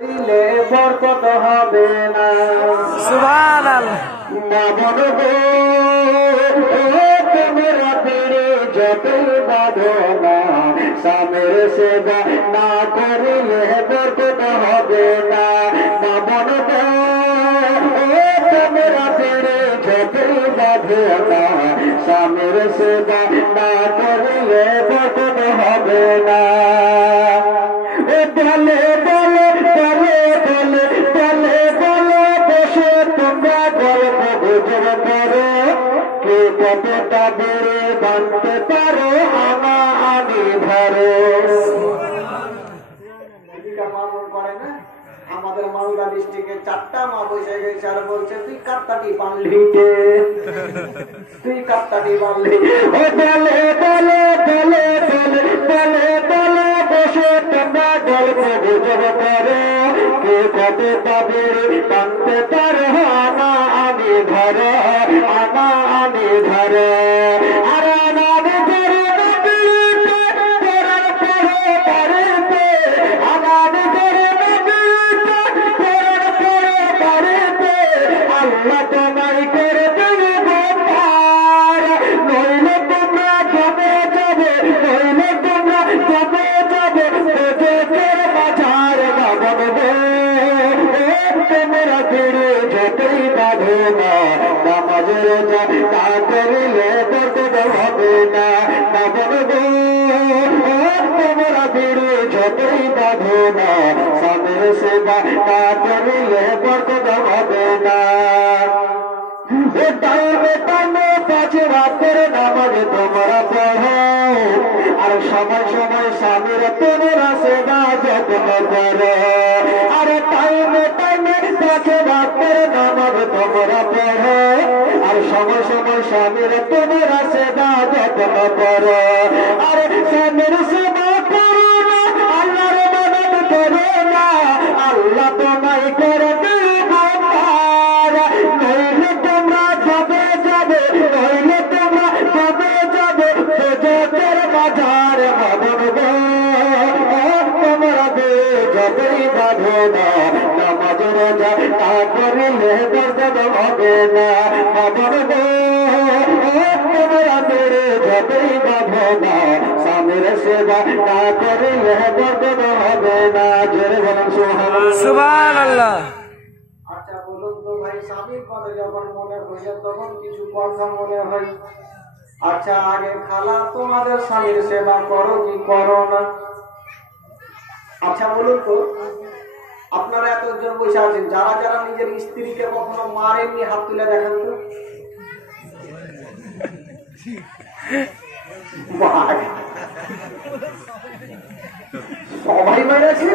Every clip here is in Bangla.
দিলে বরকত হবে না। সুবহানাল্লাহ। মামন গো তোমরা পেরে যতই বাঁধো না, স্বামীর সেবা না করিলে বরকত হবে না। মামন গো তোমরা পেরে যতই বাঁধো না, স্বামীর সেবা না করিলে বরকত হবে না। বলে বলে বলে বলে বলে বলে বসে তোমরা গল্প গুজব করো, কে কতটা বেড়ে বাঁধতে পারো আমা আমি ধরো। করে না আমাদের মালদা ডিস্ট্রিক্টে 4টা মা বসে গেছে আর বলছে তুই কাট্টাটি বানলি কে, তুই কাট্টাটি বানলি। বলে বলে বলে বলে বলে বলে বসে তোমরা গল্প গুজব করো, কে কতটা বেড়ে বাঁধতে পারো আমা আমি ধরো, আমা আমি ধরো। আর আমাদের ধরে আল্লাহ তোমায় করে দেবে গোপার, নইলে তোমরা জমে যাবে, নইলে তোমরা জমে যাবে বেজের বাজার না বলবে। তোমরা ফিরে যতই বাঁধো না, নামাজ রোজা তা করিলে বরকত হবে না। না বলবে তোমরা ফিরে যতই বাঁধো না, স্বামীর সেবা না করিলে বরকত হবে না। টাইমে টাইমে 5 রাতের নামাজ তোমরা পড়ো, আর সময় সময় স্বামীর তোমরা সেবা যত্ন করো। আর টাইমে টাইমে 5 রাতের নামাজ তোমরা পড়ো, আর সময় সময় স্বামীর তোমরা সেবা যত্ন করো। আর স্বামীর সেবা করো না, আল্লাহর মদদ করো না, আল্লাহ তোমায় করে দেবে গোপার। নইলে তোমরা জমে যাবে, নইলে তোমরা জমে যাবে বেজের বাজার মদন গো। তোমরা যতই বাঁধো না, নামাজ রোজা তা করিলে বরকত হবে না। মদন গো তোমরা যতই বাঁধো না, স্বামীর সেবা না করিলে বরকত হবে না। জোরে বলুন সুবহানাল্লাহ। আচ্ছা বলুন তো ভাই, স্বামীর কথা যখন মনে হইলে তখন কিছু কথা মনে হয়। আচ্ছা আগে খালা তোমাদের স্বামীর সেবা করো কি করো না? আচ্ছা বলুন তো, আপনারা এতজন বসে আছেন, যারা যারা নিজের স্ত্রীকে কখনো মারেননি হাত তুলে দেখান তো। সবাই মেরেছে,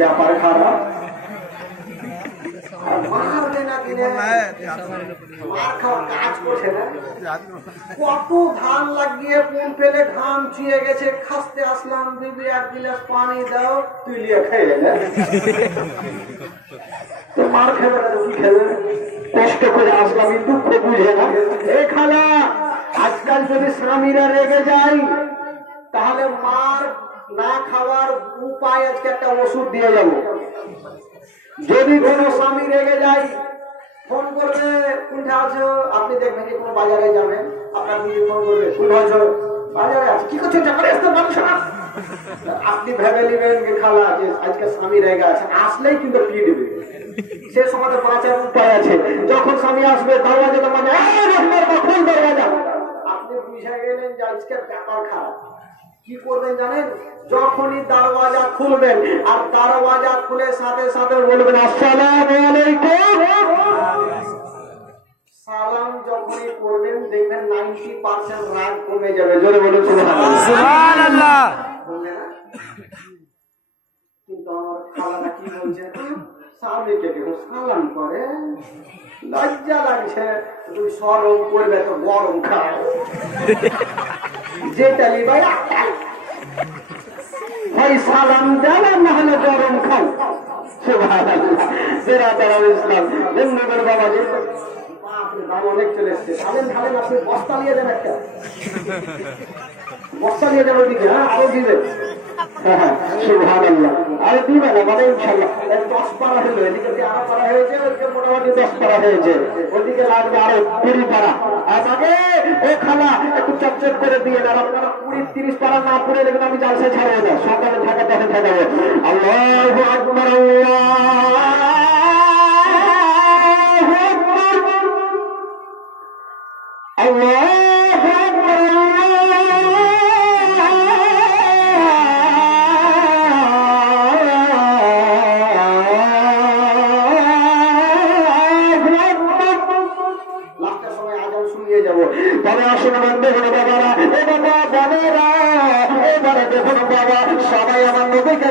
ব্যাপার খারাপ। কত ধান লাগিয়ে পুন ফেলে ঘাম চুয়ে গেছে, খাসতে আসলাম, দিবি 1 গিলাস পানি দাও, তুই লিয়ে খেয়ে তো মার খেবে না, তুই খেবে। কষ্ট করে আসলাম, দুঃখ বুঝে না। এ খালা, আজকাল যদি স্বামীরা রেগে যায় তাহলে মার না খাওয়ার উপায় আজকে একটা ওষুধ দিয়ে যাবো। যদি কোনো স্বামী রেগে যায় ফোন করবে, কোথায় আছো? আপনি দেখবেন যে কোনো বাজারে যাবেন, আপনার দিদি ফোন করবে, কোথায় আছো? বাজারে আছে। কি করছেন? আপনি ভেবে নেবেন খালা যে আজকে স্বামী রেগে আছে, আসলেই কিন্তু পিটবে। সে সময় বাঁচার উপায় আছে। যখন স্বামী আসবে দরওয়াজা মানে খোল দরওয়াজা, আপনি বুঝে গেলেন যে আজকে ব্যাপার খারাপ। কি করবেন জানেন? যখনই দরওয়াজা খুলবেন আর দরওয়াজা খুলে সাথে সাথে বলবেন আসসালামু আলাইকুম। সালাম যখনই করবেন দেখবেন 90% রাগ কমে যাবে। জোরে বলুন সুবহানাল্লাহ। কিন্তু আমার খালাটা কি বলছে, স্বামীকে কেউ সালাম করে, লজ্জা লাগছে। তুই সরম করবে তো গরম খাও, যেটা লিবাই ভাই সালাম দেওয়া না হলে গরম খাও। সুবহানাল্লাহ। বেরাদার ইসলাম বন্ধুদের বাবাজি দাম অনেক চলে এসছে, ঢালেন ঢালেন, আপনি বস্তা নিয়ে দেন একটা। বস্তা নিয়ে যাবে ওদিকে, হ্যাঁ আরো দিবে। সুবহানাল্লাহ। আরে দিবে না মানে ইনশাআল্লাহ 10 পারা হলো, এদিকে যে আরো পারা হয়েছে, ওইদিকে মোটামুটি 10 পারা হয়েছে, ওইদিকে লাগবে আরো 20 পারা। আমাকে ও খালা একটু চকচক করে দিয়ে না, আপনারা 20-30 পারা না পড়ে দেখবেন আমি জালসা ছাড়বো না, সকালে ঢাকা দশে ঠেকাবো। আল্লাহু আকবার, আল্লাহ